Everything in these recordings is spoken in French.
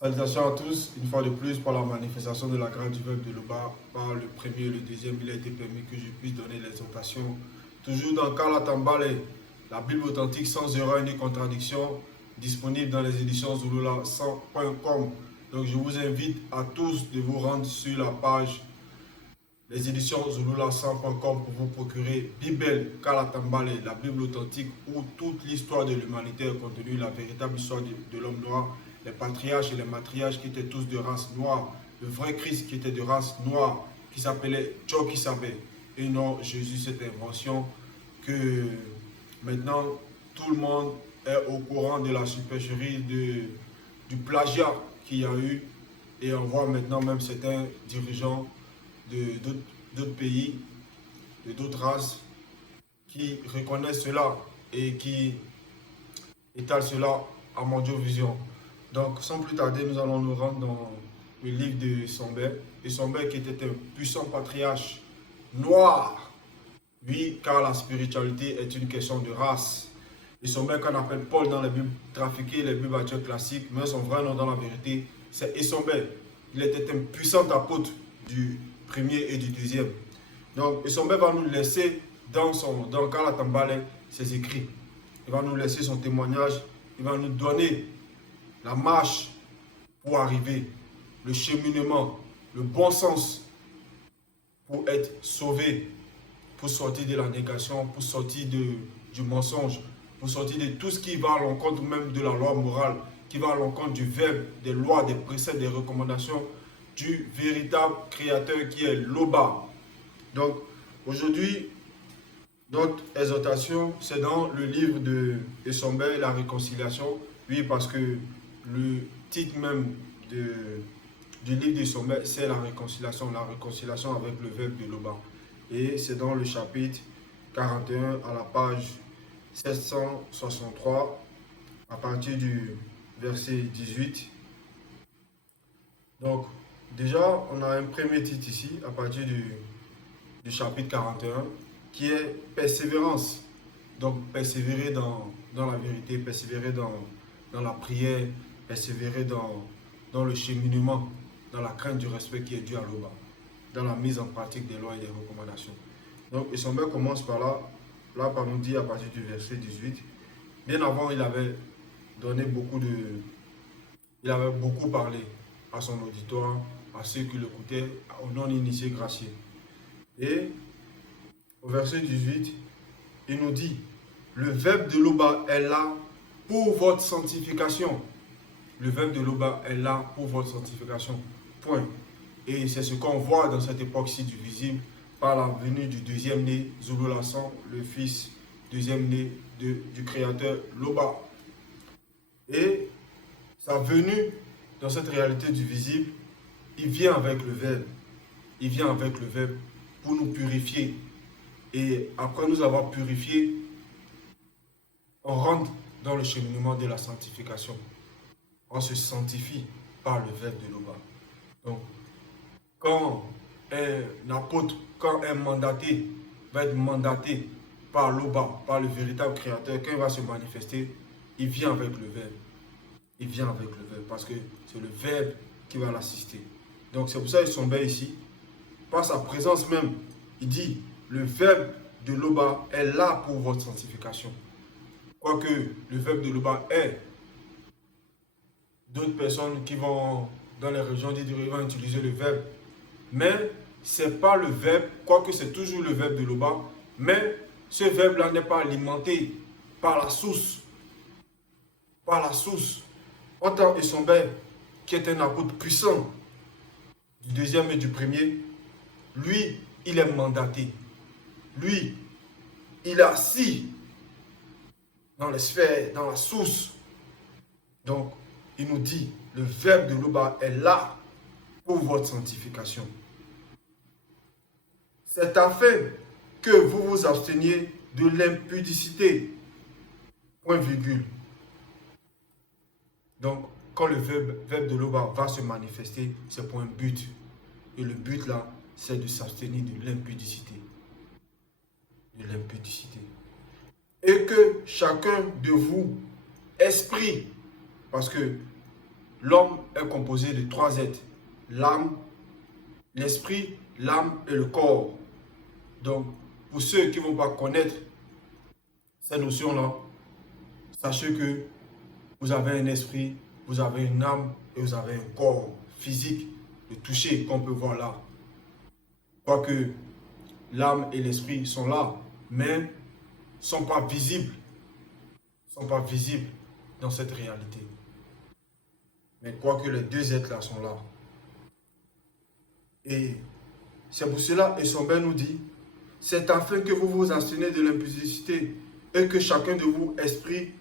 Salutations à tous, une fois de plus par la manifestation de la grâce du peuple de l'Oba, par le premier et le deuxième, il a été permis que je puisse donner l'exhortation. Toujours dans Kala Tambale, la Bible authentique sans erreur ni contradiction, disponible dans les éditions Zulula100.com. Donc je vous invite à tous de vous rendre sur la page les éditions Zulula100.com pour vous procurer Bible Kala Tambale, la Bible authentique où toute l'histoire de l'humanité est contenue, la véritable histoire de l'homme noir, les patriarches et les matriarches qui étaient tous de race noire, le vrai Christ qui était de race noire, qui s'appelait Tchokisabé, et non Jésus, cette invention que maintenant tout le monde est au courant de la supercherie, du plagiat qu'il y a eu, et on voit maintenant même certains dirigeants d'autres pays, de d'autres races, qui reconnaissent cela et qui étalent cela à Mondiovision. Donc, sans plus tarder, nous allons nous rendre dans le livre de Sombet. Et Sombet qui était un puissant patriarche noir, oui, car la spiritualité est une question de race. Et Sombet qu'on appelle Paul dans les Bibles trafiquées, les Bibles actuelles classiques, mais son vrai nom dans la vérité, c'est Esombet. Il était un puissant apôtre du premier et du deuxième. Donc, Esombet va nous laisser dans Kala Tambale ses écrits. Il va nous laisser son témoignage, il va nous donner la marche pour arriver, le cheminement, le bon sens pour être sauvé, pour sortir de la négation, pour sortir du mensonge, pour sortir de tout ce qui va à l'encontre même de la loi morale, qui va à l'encontre du verbe, des lois, des préceptes, des recommandations du véritable créateur qui est l'Oba. Donc aujourd'hui, notre exhortation, c'est dans le livre de Esombet, la réconciliation. Oui, parce que le titre même du livre d'Esombet, c'est la réconciliation avec le verbe de l'Oba. Et c'est dans le chapitre 41 à la page 763, à partir du verset 18. Donc, déjà, on a un premier titre ici, à partir du chapitre 41, qui est persévérance. Donc, persévérer dans la vérité, persévérer dans la prière, persévérer dans le cheminement, dans la crainte du respect qui est dû à l'Oba, dans la mise en pratique des lois et des recommandations. Donc, Esombet commence par nous dire à partir du verset 18. Bien avant, il avait beaucoup parlé à son auditoire, à ceux qui l'écoutaient, aux non-initiés graciés. Et au verset 18, il nous dit, le verbe de l'Oba est là pour votre sanctification. Le verbe de l'Oba est là pour votre sanctification. Point. Et c'est ce qu'on voit dans cette époque-ci du visible par la venue du deuxième-né, Zulula100, le fils deuxième-né du créateur l'Oba. Et sa venue dans cette réalité du visible, il vient avec le verbe. Il vient avec le verbe pour nous purifier. Et après nous avoir purifiés, on rentre dans le cheminement de la sanctification. On se sanctifie par le verbe de l'Oba. Donc, quand un apôtre, quand un mandaté va être mandaté par l'Oba, par le véritable créateur, quand il va se manifester, il vient avec le verbe. Il vient avec le verbe parce que c'est le verbe qui va l'assister. Donc c'est pour ça qu'ils sont bien ici. Par sa présence même, il dit, le verbe de l'Oba est là pour votre sanctification. Quoique le verbe de l'Oba est, d'autres personnes qui vont dans les régions ils vont utiliser le verbe. Mais ce n'est pas le verbe, quoique c'est toujours le verbe de l'Oba, mais ce verbe-là n'est pas alimenté par la source. Par la source. En tant qu'Esombet, qui est un apôtre puissant du deuxième et du premier, lui, il est mandaté. Lui, il est assis dans les sphères, dans la source. Donc, il nous dit, le verbe de l'Oba est là pour votre sanctification. C'est afin que vous vous absteniez de l'impudicité. Point virgule. Donc, quand le verbe de l'Oba va se manifester, c'est pour un but. Et le but là, c'est de s'abstenir de l'impudicité. De l'impudicité. Et que chacun de vous, esprit, parce que l'homme est composé de 3 êtres. L'âme, l'esprit, l'âme et le corps. Donc, pour ceux qui ne vont pas connaître ces notions-là, sachez que vous avez un esprit, vous avez une âme et vous avez un corps physique de toucher qu'on peut voir là. Quoique l'âme et l'esprit sont là, mais ne sont pas visibles. Sont pas visibles dans cette réalité. Mais quoique les 2 êtres là sont là. Et c'est pour cela, et son Père nous dit, c'est afin que vous vous abstenez de l'impudicité et que chacun de vous, esprit,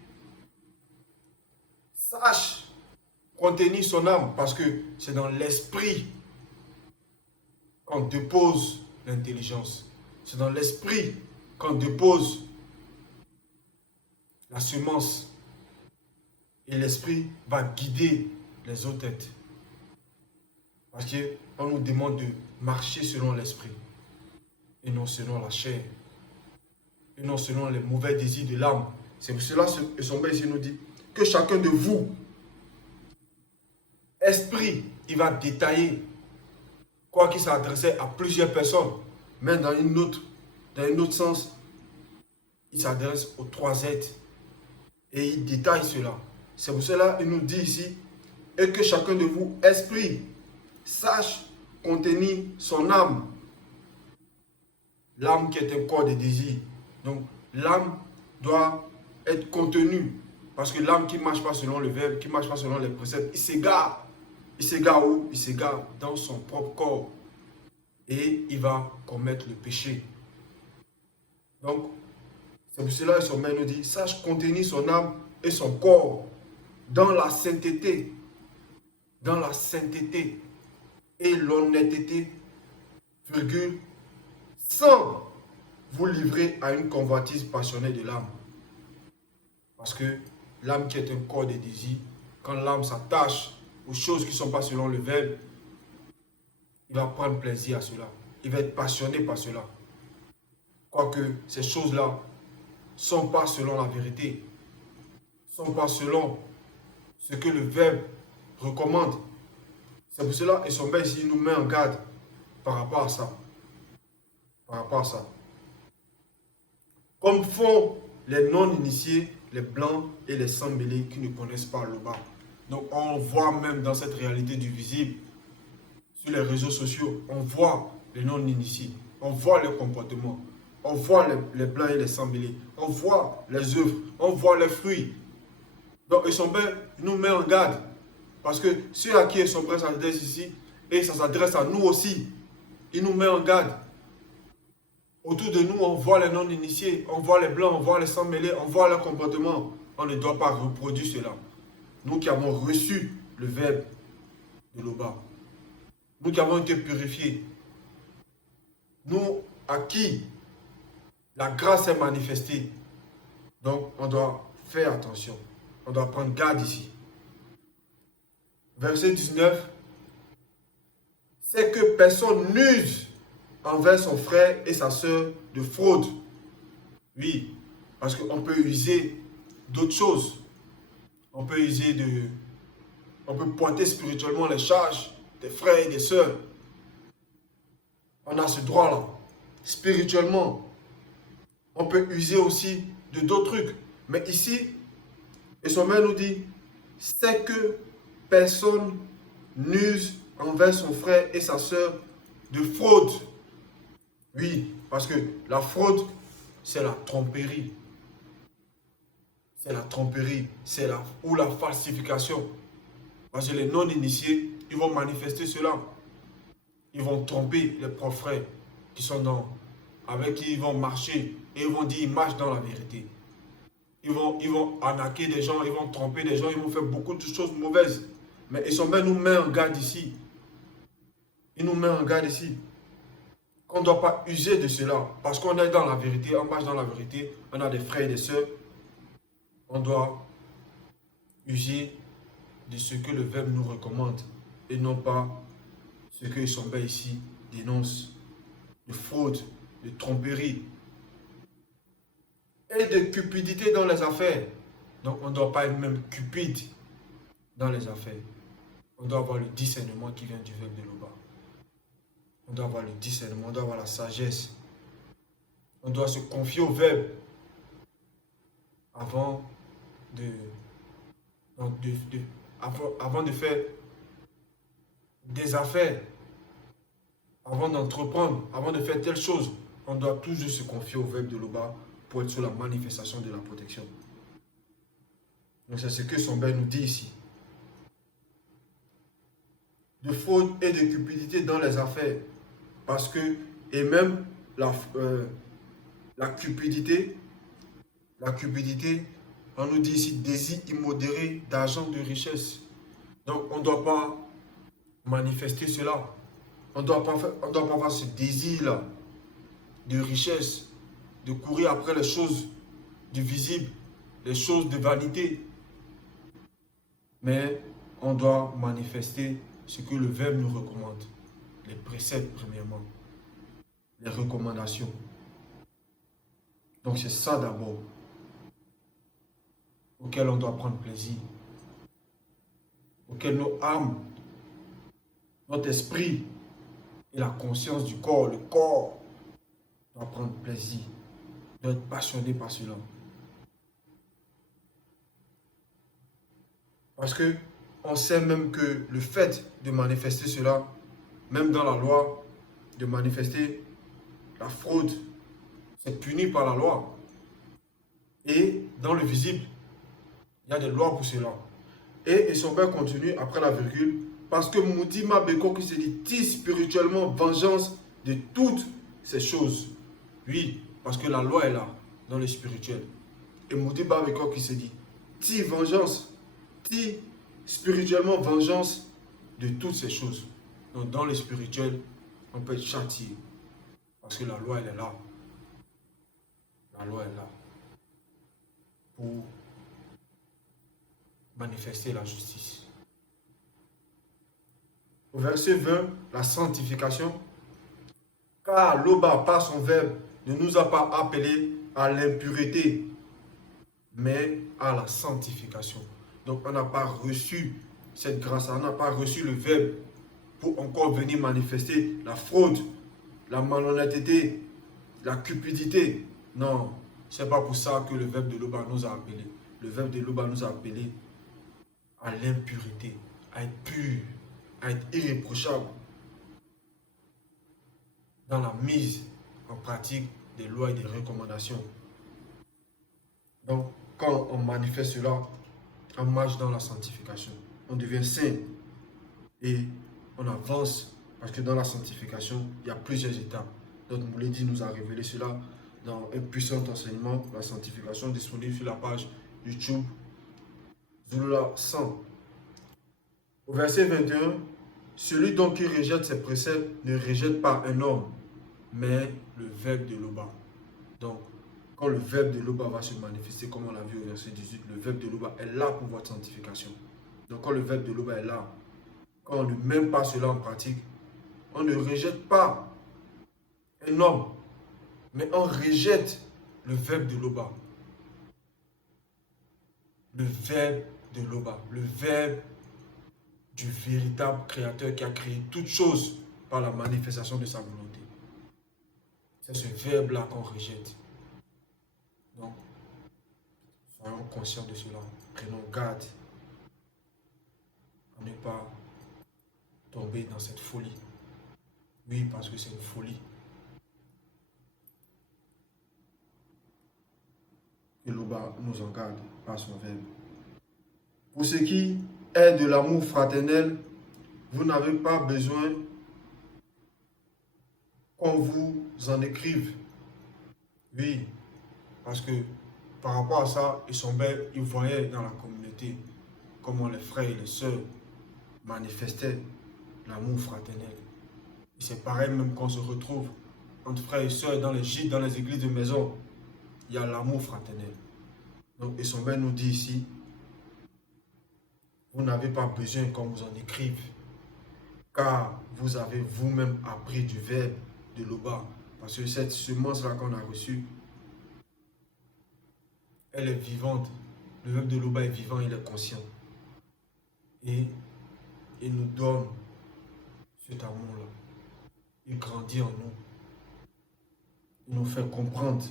sache contenir son âme, parce que c'est dans l'esprit qu'on dépose l'intelligence. C'est dans l'esprit qu'on dépose la semence. Et l'esprit va guider les autres êtres. Parce qu'on nous demande de marcher selon l'esprit. Et non selon la chair. Et non selon les mauvais désirs de l'âme. C'est pour cela que son Père ici nous dit que chacun de vous, esprit, il va détailler quoi qu'il s'adressait à plusieurs personnes. Mais dans un autre sens, il s'adresse aux 3 êtres. Et il détaille cela. C'est pour cela qu'il nous dit ici, et que chacun de vous, esprit, sache contenir son âme. L'âme qui est un corps de désir. Donc, l'âme doit être contenue. Parce que l'âme qui ne marche pas selon le verbe, qui ne marche pas selon les préceptes, il s'égare. Il s'égare où? Il s'égare dans son propre corps. Et il va commettre le péché. Donc, c'est pour cela que son Père nous dit, sache contenir son âme et son corps dans la sainteté. Dans la sainteté et l'honnêteté, virgule, sans vous livrer à une convoitise passionnée de l'âme. Parce que l'âme qui est un corps de désir, quand l'âme s'attache aux choses qui ne sont pas selon le verbe, il va prendre plaisir à cela. Il va être passionné par cela. Quoique ces choses-là ne sont pas selon la vérité, ne sont pas selon ce que le verbe recommande. C'est pour cela, et son Père ici nous met en garde par rapport à ça. Par rapport à ça. Comme font les non-initiés, les blancs et les sans-mêlés qui ne connaissent pas le bas. Donc on voit même dans cette réalité du visible, sur les réseaux sociaux, on voit les non-initiés, on voit leur comportement, on voit les blancs et les sans-mêlés, on voit les œuvres, on voit les fruits. Donc et son Père nous met en garde. Parce que ceux à qui son Père s'adresse ici, et ça s'adresse à nous aussi, il nous met en garde. Autour de nous, on voit les non-initiés, on voit les blancs, on voit les sans-mêlés, on voit leur comportement. On ne doit pas reproduire cela. Nous qui avons reçu le verbe de l'Oba, nous qui avons été purifiés, nous à qui la grâce est manifestée. Donc, on doit faire attention. On doit prendre garde ici. Verset 19. C'est que personne n'use envers son frère et sa soeur de fraude. Oui, parce qu'on peut user d'autres choses. On peut user on peut pointer spirituellement les charges des frères et des sœurs. On a ce droit-là. Spirituellement, on peut user aussi de d'autres trucs. Mais ici, et son Père nous dit, c'est que personne n'use envers son frère et sa sœur de fraude. Oui, parce que la fraude, c'est la tromperie. C'est la tromperie, ou la falsification. Parce que les non-initiés, ils vont manifester cela. Ils vont tromper les propres frères qui sont avec qui ils vont marcher. Et ils vont dire, ils marchent dans la vérité. Ils vont arnaquer des gens, ils vont tromper des gens, ils vont faire beaucoup de choses mauvaises. Mais son Père nous met en garde ici. Il nous met en garde ici. Qu'on ne doit pas user de cela. Parce qu'on est dans la vérité, on marche dans la vérité, on a des frères et des sœurs. On doit user de ce que le verbe nous recommande et non pas ce que son Père ici dénonce de fraude, de tromperie et de cupidité dans les affaires. Donc on ne doit pas être même cupide dans les affaires. On doit avoir le discernement qui vient du verbe de Loba. On doit avoir le discernement, on doit avoir la sagesse. On doit se confier au verbe avant avant de faire des affaires, avant d'entreprendre, avant de faire telle chose. On doit toujours se confier au verbe de Loba pour être sur la manifestation de la protection. Donc c'est ce que son père nous dit ici. De fraude et de cupidité dans les affaires. Parce que, et même la cupidité, on nous dit ici désir immodéré d'argent, de richesse. Donc on ne doit pas manifester cela. On ne doit pas avoir ce désir-là de richesse, de courir après les choses du visible, les choses de vanité. Mais on doit manifester ce que le verbe nous recommande. Les préceptes, premièrement. Les recommandations. Donc c'est ça d'abord auquel on doit prendre plaisir. Auquel nos âmes, notre esprit et la conscience du corps, le corps, doit prendre plaisir, doit être passionné par cela. Parce que on sait même que le fait de manifester cela, même dans la loi, de manifester la fraude, c'est puni par la loi. Et dans le visible, il y a des lois pour cela. Et son père continue après la virgule, parce que Moudima Beko qui se dit spirituellement vengeance de toutes ces choses. Oui, parce que la loi est là, dans le spirituel. Et Moudima Beko qui se dit vengeance, spirituellement vengeance de toutes ces choses. Donc dans le spirituel, on peut être châtié. Parce que la loi, elle est là. La loi est là. Pour manifester la justice. Au verset 20, la sanctification. Car l'Oba, par son verbe, ne nous a pas appelés à l'impureté, mais à la sanctification. Donc on n'a pas reçu cette grâce, on n'a pas reçu le verbe pour encore venir manifester la fraude, la malhonnêteté, la cupidité. Non, ce n'est pas pour ça que le verbe de l'Oba nous a appelés. Le verbe de l'Oba nous a appelés à l'impureté, à être pur, à être irréprochable dans la mise en pratique des lois et des recommandations. Donc, quand on manifeste cela, on marche dans la sanctification. On devient saint et on avance parce que dans la sanctification, il y a plusieurs étapes. Donc, Mouledi nous a révélé cela dans un puissant enseignement, la sanctification, disponible sur la page YouTube Zulula 100. Au verset 21, celui donc qui rejette ses préceptes ne rejette pas un homme, mais le verbe de l'Oba. Donc, quand le verbe de l'Oba va se manifester, comme on l'a vu au verset 18, le verbe de l'Oba est là pour votre sanctification. Donc, quand le verbe de l'Oba est là, quand on ne met pas cela en pratique, on ne rejette pas un homme, mais on rejette le verbe de l'Oba. Le verbe de l'Oba, le verbe du véritable créateur qui a créé toutes choses par la manifestation de sa volonté. C'est ce verbe-là qu'on rejette. Donc, soyons conscients de cela. Prenons garde à ne pas tomber dans cette folie. Oui, parce que c'est une folie. Que l'Oba nous en garde par son verbe. Pour ce qui est de l'amour fraternel, vous n'avez pas besoin qu'on vous en écrive. Oui, parce que par rapport à ça, ils voyaient dans la communauté comment les frères et les sœurs manifestaient l'amour fraternel. Et c'est pareil même quand on se retrouve entre frères et sœurs dans les gîtes, dans les églises de maison. Il y a l'amour fraternel. Donc Issombel nous dit ici, vous n'avez pas besoin qu'on vous en écrive, car vous avez vous-même appris du verbe de l'Oba. Parce que cette semence-là qu'on a reçue, elle est vivante. Le verbe de l'Oba est vivant, il est conscient. Et il nous donne cet amour-là. Il grandit en nous. Il nous fait comprendre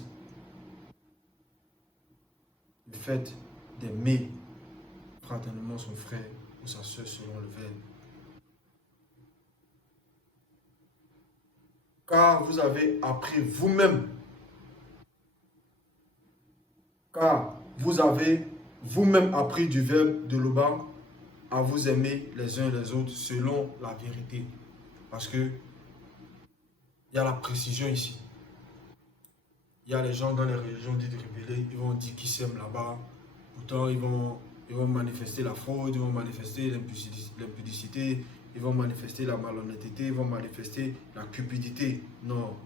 le fait d'aimer fraternellement son frère ou sa soeur selon le verbe. Car vous avez appris vous-même, car vous avez vous-même appris du verbe de Loba à vous aimer les uns les autres selon la vérité. Parce que il y a la précision ici. Il y a les gens dans les religions dites révélées, ils vont dire qu'ils s'aiment là-bas. Pourtant, ils vont manifester la fraude, ils vont manifester l'impudicité, ils vont manifester la malhonnêteté, ils vont manifester la cupidité. Non.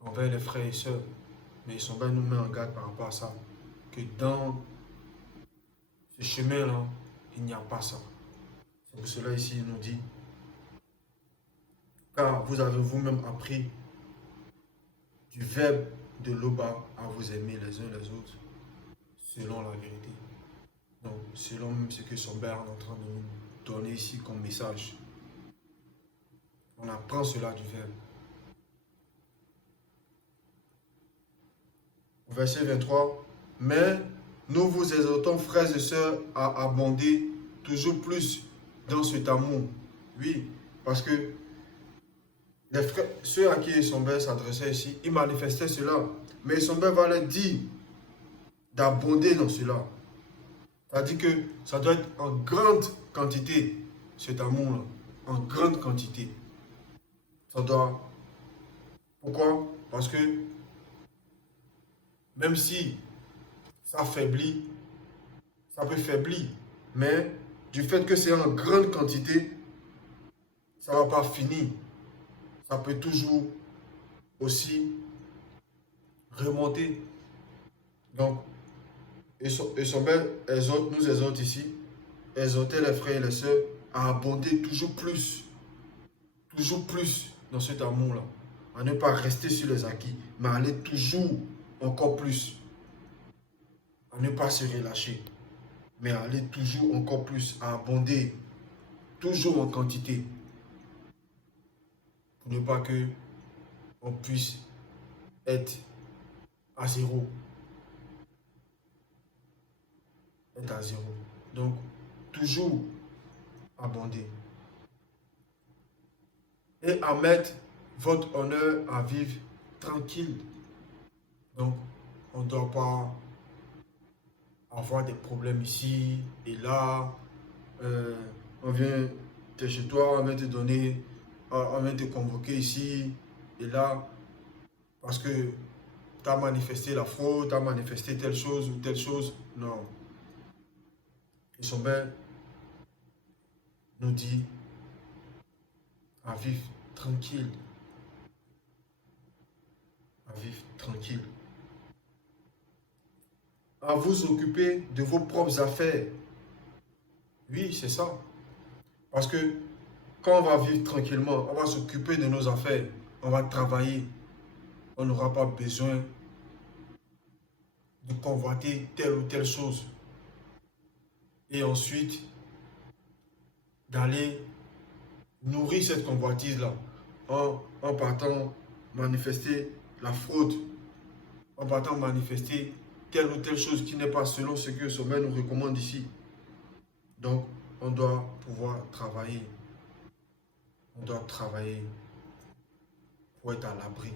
Envers les frères et sœurs. Mais ils sont bien nous met en garde par rapport à ça. Que dans ce chemin-là, il n'y a pas ça. C'est pour cela ici, il nous dit, car vous avez vous-même appris du verbe de Loba à vous aimer les uns les autres selon la vérité. Donc, selon même ce que son père est en train de nous donner ici comme message. On apprend cela du verbe. Verset 23. Mais nous vous exhortons, frères et sœurs, à abonder toujours plus dans cet amour. Oui, parce que les frères, ceux à qui son père s'adressait ici, ils manifestaient cela. Mais son père va leur dire d'abonder dans cela. C'est-à-dire que ça doit être en grande quantité, cet amour-là. En grande quantité. Ça doit... Pourquoi? Parce que même si ça faiblit, ça peut faiblir, mais du fait que c'est en grande quantité, ça ne va pas finir. Ça peut toujours aussi remonter. Donc, et son père nous exhorte ici, exhorter les frères et les sœurs à abonder toujours plus dans cet amour-là. À ne pas rester sur les acquis, mais à aller toujours encore plus. À ne pas se relâcher, mais à aller toujours encore plus, à abonder, toujours en quantité. Pour ne pas que on puisse être à zéro. Être à zéro. Donc, toujours abonder. Et à mettre votre honneur à vivre tranquille. Donc, on ne doit pas avoir des problèmes ici et là. On vient chez toi, on vient te donner, on vient te convoquer ici et là. Parce que tu as manifesté la fraude, tu as manifesté telle chose ou telle chose. Non. Et son père nous dit à vivre tranquille. À vivre tranquille. À vous occuper de vos propres affaires. Oui, c'est ça. Parce que quand on va vivre tranquillement, on va s'occuper de nos affaires. On va travailler. On n'aura pas besoin de convoiter telle ou telle chose. Et ensuite, d'aller nourrir cette convoitise-là en partant manifester la fraude, en partant manifester telle ou telle chose qui n'est pas selon ce que son maître nous recommande ici. Donc, on doit pouvoir travailler. On doit travailler pour être à l'abri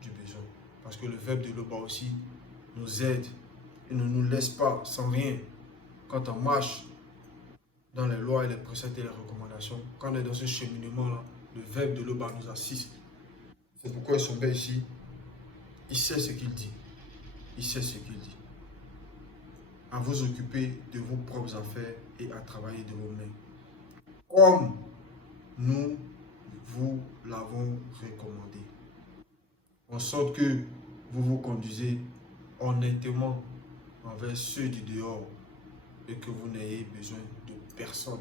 du besoin. Parce que le verbe de Loba aussi nous aide et ne nous laisse pas sans rien quand on marche dans les lois et les préceptes et les recommandations. Quand on est dans ce cheminement-là, le verbe de Loba nous assiste. C'est pourquoi ils sont bien ici. Il sait ce qu'il dit. Il sait ce qu'il dit. À vous occuper de vos propres affaires et à travailler de vos mains. Comme nous vous l'avons recommandé. En sorte que vous vous conduisez honnêtement envers ceux du dehors et que vous n'ayez besoin de personne.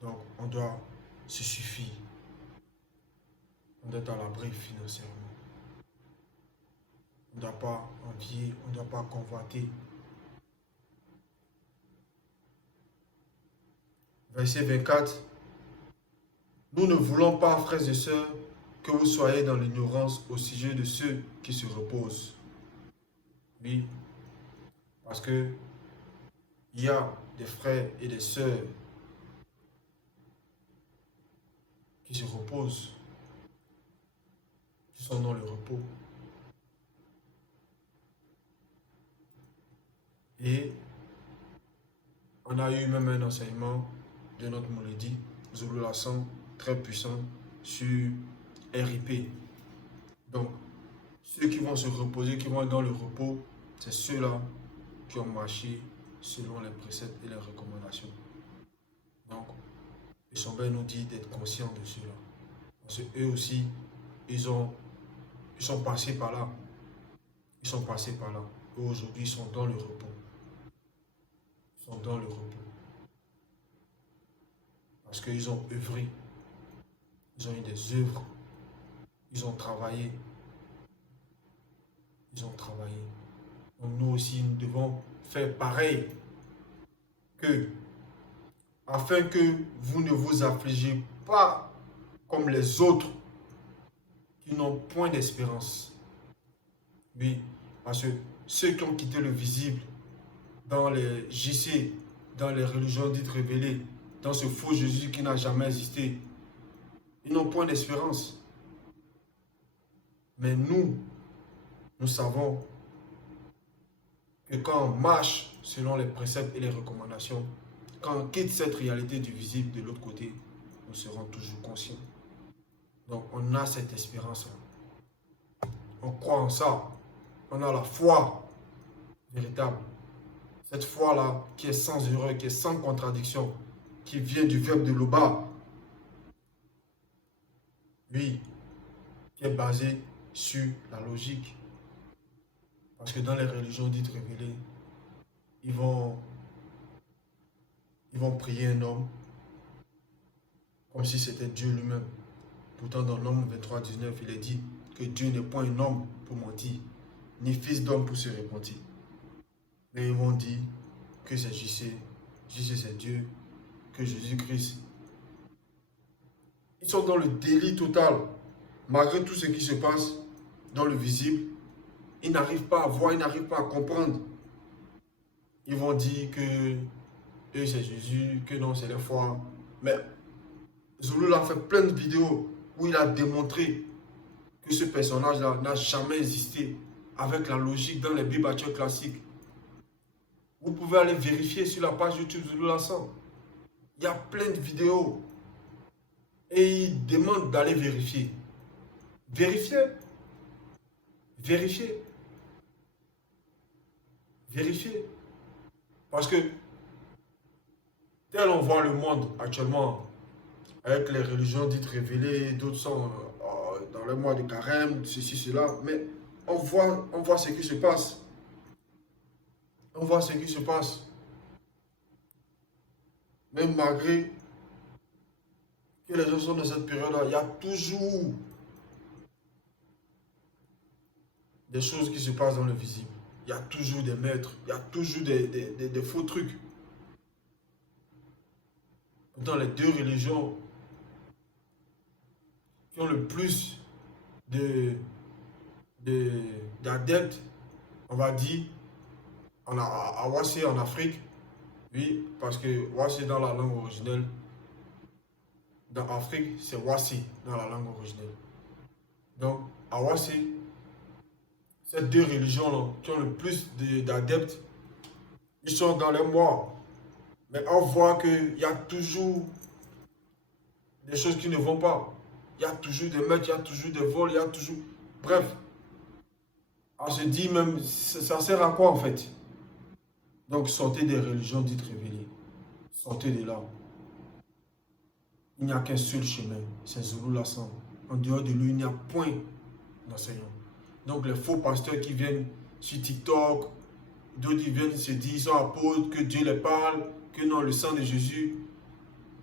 Donc, on doit se suffire. On doit être à l'abri financièrement. On ne doit pas envier, on ne doit pas convoiter. verset 24. Nous ne voulons pas, frères et sœurs, que vous soyez dans l'ignorance au sujet de ceux qui se reposent. Oui, parce que il y a des frères et des sœurs qui se reposent, qui sont dans le repos. Et on a eu même un enseignement de notre Mouledi, Zulu Lassan, très puissant, sur RIP. Donc, ceux qui vont se reposer, qui vont être dans le repos, c'est ceux-là qui ont marché selon les préceptes et les recommandations. Donc, le Sombel nous dit d'être conscient de cela. Parce qu'eux aussi, ils sont passés par là. Ils sont passés par là. Et aujourd'hui, ils sont dans le repos. Ils sont dans le repos. Parce qu'ils ont œuvré. Ils ont eu des œuvres. Ils ont travaillé. Ils ont travaillé. Donc nous aussi, nous devons faire pareil. Afin que vous ne vous affligez pas comme les autres qui n'ont point d'espérance. Oui, parce que ceux qui ont quitté le visible dans les JC, dans les religions dites révélées, dans ce faux Jésus qui n'a jamais existé, ils n'ont point d'espérance. Mais nous savons que quand on marche selon les préceptes et les recommandations, quand on quitte cette réalité du visible de l'autre côté, nous serons toujours conscients. Donc on a cette espérance-là. On croit en ça. On a la foi véritable. Cette foi-là qui est sans erreur, qui est sans contradiction, qui vient du verbe de Loba. Oui, qui est basée sur la logique. Parce que dans les religions dites révélées, ils vont prier un homme comme si c'était Dieu lui-même. Pourtant, dans Nombre 23, 19, il est dit que Dieu n'est pas un homme pour mentir, ni fils d'homme pour se repentir. Mais ils vont dire que c'est JC c'est Dieu, que Jésus-Christ. Ils sont dans le délit total. Malgré tout ce qui se passe dans le visible, ils n'arrivent pas à voir, ils n'arrivent pas à comprendre. Ils vont dire que eux c'est Jésus, que non c'est la foi. Mais Zulu a fait plein de vidéos où il a démontré que ce personnage-là n'a jamais existé avec la logique dans les Bibles classiques. Vous pouvez aller vérifier sur la page YouTube Zulu Lassan. Il y a plein de vidéos. Et il demande d'aller vérifier. Vérifiez. Vérifiez. Vérifiez. Parce que tel on voit le monde actuellement, avec les religions dites révélées, d'autres sont dans le mois de carême, ceci, cela, mais on voit ce qui se passe. On voit ce qui se passe. Même malgré que les gens sont dans cette période-là, il y a toujours des choses qui se passent dans le visible. Il y a toujours des maîtres, il y a toujours des faux trucs. Dans les deux religions qui ont le plus d'adeptes, on va dire, à Wassé en Afrique, oui, parce que Wassé dans la langue originelle, dans Afrique, c'est Wassé dans la langue originelle. Donc, à Wassé, ces deux religions-là qui ont le plus d'adeptes, ils sont dans les mois. Mais on voit qu'il y a toujours des choses qui ne vont pas. Il y a toujours des meurtres, il y a toujours des vols, il y a toujours... Bref, on se dit même, ça sert à quoi en fait? Donc sortez des religions dites révélées. Sortez de là. Il n'y a qu'un seul chemin, c'est Zulu Lassan. En dehors de lui, il n'y a point d'enseignant. Donc les faux pasteurs qui viennent sur TikTok, d'autres qui viennent se dire, ils sont apôtres, que Dieu les parle, que non, le sang de Jésus,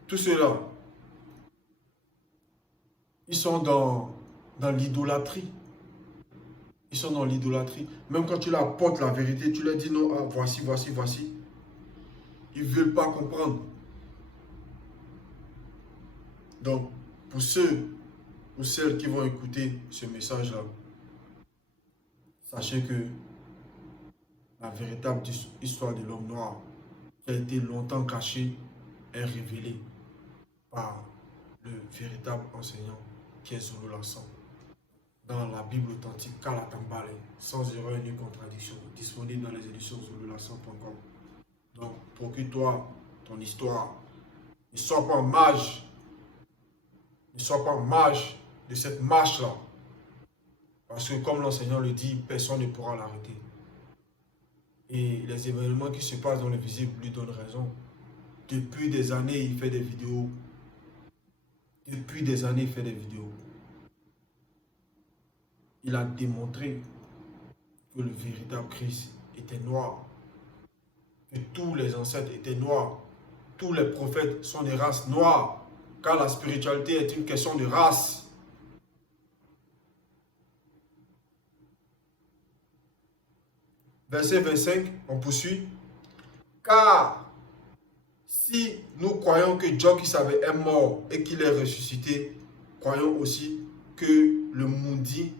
tout cela, ils sont dans l'idolâtrie. Ils sont dans l'idolâtrie. Même quand tu leur apportes la vérité, tu leur dis non, ah, voici. Ils ne veulent pas comprendre. Donc, pour ceux ou celles qui vont écouter ce message-là, sachez que la véritable histoire de l'homme noir, qui a été longtemps cachée, est révélée par le véritable enseignant qui est Zulu Lassana. Dans la Bible authentique Kala Tambale, sans erreur ni contradiction, disponible dans les éditions zululassana.com. Donc, procure-toi ton histoire. Ne sois pas un mage. Ne sois pas un mage de cette marche-là. Parce que comme l'enseignant le dit, personne ne pourra l'arrêter. Et les événements qui se passent dans le visible lui donnent raison. Depuis des années, il fait des vidéos. Depuis des années, il fait des vidéos. Il a démontré que le véritable Christ était noir. Que tous les ancêtres étaient noirs. Tous les prophètes sont des races noires. Car la spiritualité est une question de race. Verset 25, on poursuit. Car si nous croyons que Dieu savait est mort et qu'il est ressuscité, croyons aussi que le Moudi,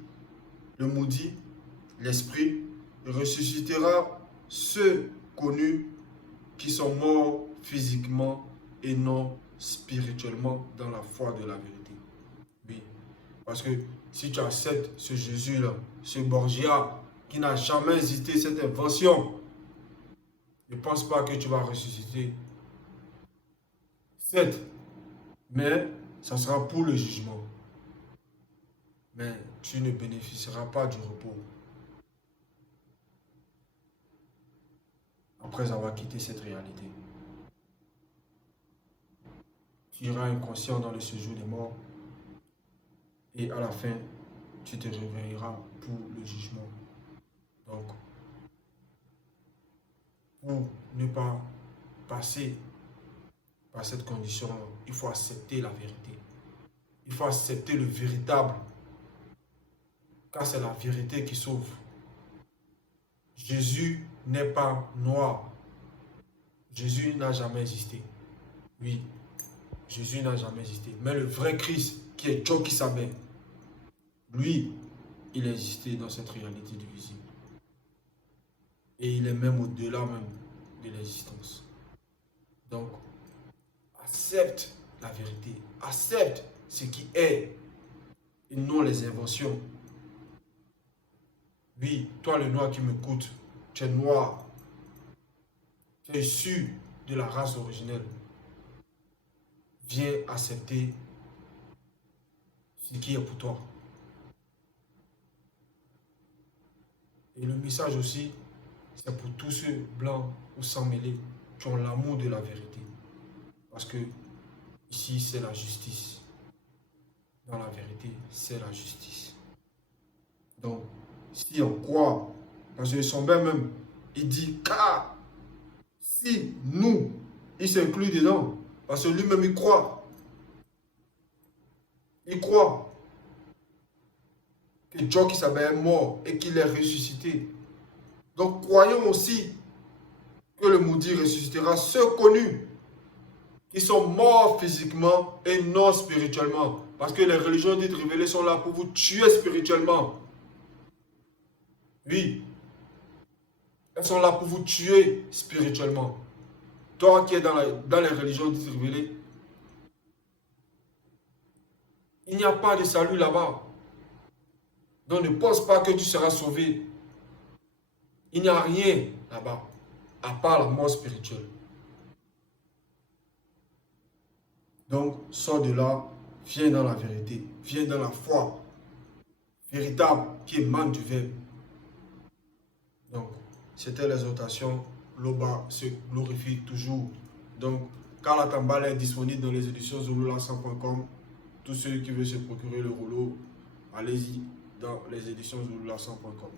l'Esprit, ressuscitera ceux connus qui sont morts physiquement et non spirituellement dans la foi de la vérité. Oui, parce que si tu acceptes ce Jésus-là, ce Borgia, qui n'a jamais hésité cette invention, ne pense pas que tu vas ressusciter. Certes, mais ça sera pour le jugement. Mais tu ne bénéficieras pas du repos après avoir quitté cette réalité. Tu iras inconscient dans le séjour des morts et à la fin, tu te réveilleras pour le jugement. Donc, pour ne pas passer par cette condition, il faut accepter la vérité. Il faut accepter le véritable. Car c'est la vérité qui sauve. Jésus n'est pas noir. Jésus n'a jamais existé. Oui, Jésus n'a jamais existé. Mais le vrai Christ, qui est Dieu qui savait, lui, il existait dans cette réalité du visible. Et il est même au-delà même de l'existence. Donc, accepte la vérité. Accepte ce qui est et non les inventions. Oui, toi le noir qui m'écoute, tu es noir. Tu es issu de la race originelle. Viens accepter ce qui est pour toi. Et le message aussi, c'est pour tous ceux blancs ou sans mêler qui ont l'amour de la vérité. Parce que ici, c'est la justice. Dans la vérité, c'est la justice. Donc, si on croit, parce que son père même, il dit, car si nous, il s'inclut dedans, parce que lui-même il croit. Il croit que Dieu qui savait est mort et qu'il est ressuscité. Donc croyons aussi que le maudit ressuscitera ceux connus qui sont morts physiquement et non spirituellement. Parce que les religions dites révélées sont là pour vous tuer spirituellement. Oui, elles sont là pour vous tuer spirituellement. Toi qui es dans les religions dites révélées, il n'y a pas de salut là-bas. Donc ne pense pas que tu seras sauvé. Il n'y a rien là-bas, à part la mort spirituelle. Donc, sors de là, viens dans la vérité, viens dans la foi véritable qui émane du Verbe. Donc, c'était l'exhortation. Loba se glorifie toujours. Donc, Kala Tambale est disponible dans les éditions zululassana.com. Tous ceux qui veulent se procurer le rouleau, allez-y dans les éditions zululassana.com.